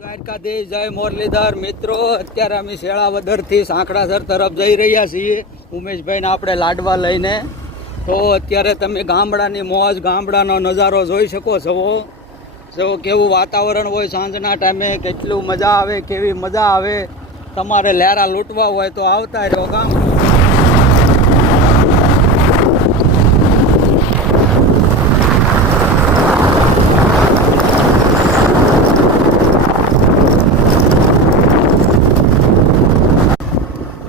દ્વારકાધીશ જય મોરલીધર મિત્રો, અત્યારે અમે શેળાવદરથી સાંકડાસર તરફ જઈ રહ્યા છીએ ઉમેશભાઈને આપણે લાડવા લઈને. તો અત્યારે તમે ગામડાની મોજ, ગામડાનો નજારો જોઈ શકો છો. જો કેવું વાતાવરણ હોય સાંજના ટાઈમે, કેટલું મજા આવે, કેવી મજા આવે. તમારે લહેરા લૂંટવા હોય તો આવતા રહ્યો ગામ.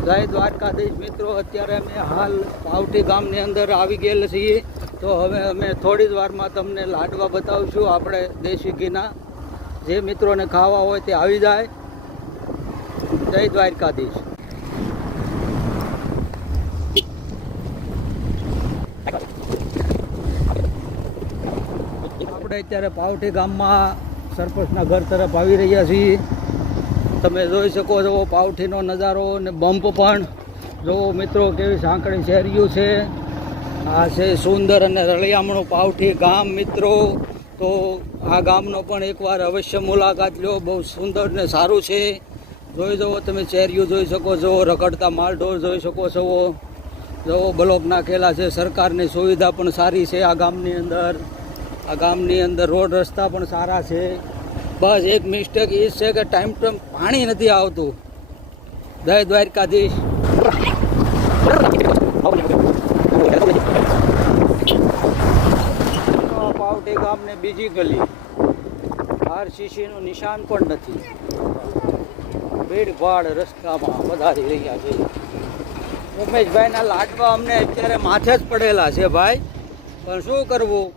જય દ્વારકાધીશ મિત્રો, અત્યારે અમે હાલ પાવટી ગામની અંદર આવી ગયેલા છીએ. તો હવે અમે થોડી જ વારમાં તમને લાડવા બતાવીશું આપણે દેશી ઘીના. જે મિત્રોને ખાવા હોય તે આવી જાય. જય દ્વારકાધીશ. આપણે અત્યારે પાવટી ગામમાં સરપંચના ઘર તરફ આવી રહ્યા છીએ. તમે જોઈ શકો છો પાવઠીનો નજારો અને બમ્પ પણ. જો મિત્રો કેવી સાંકડી શેરીઓ છે. આ છે સુંદર અને રળિયામણું પાવઠી ગામ મિત્રો. તો આ ગામનો પણ એકવાર અવશ્ય મુલાકાત લો. બહુ સુંદર ને સારું છે. જોઈ જુઓ તમે, શેરીઓ જોઈ શકો છો, રખડતા માલઢોર જોઈ શકો છો. જો બ્લોક નાખેલા છે. સરકારની સુવિધા પણ સારી છે આ ગામની અંદર. આ ગામની અંદર રોડ રસ્તા પણ સારા છે. બસ એક મિસ્ટેક એ છે કે ટાઈમ પાણી નથી આવતું. જય દ્વારકાધીશ. પાવટી ગામને બીજી ગલી, આરસીસીનું નિશાન પણ નથી. ભીડભાડ રસ્તામાં વધારી રહ્યા છે. ઉમેશભાઈના લાડવા અમને અત્યારે માથે જ પડેલા છે ભાઈ, પણ શું કરવું.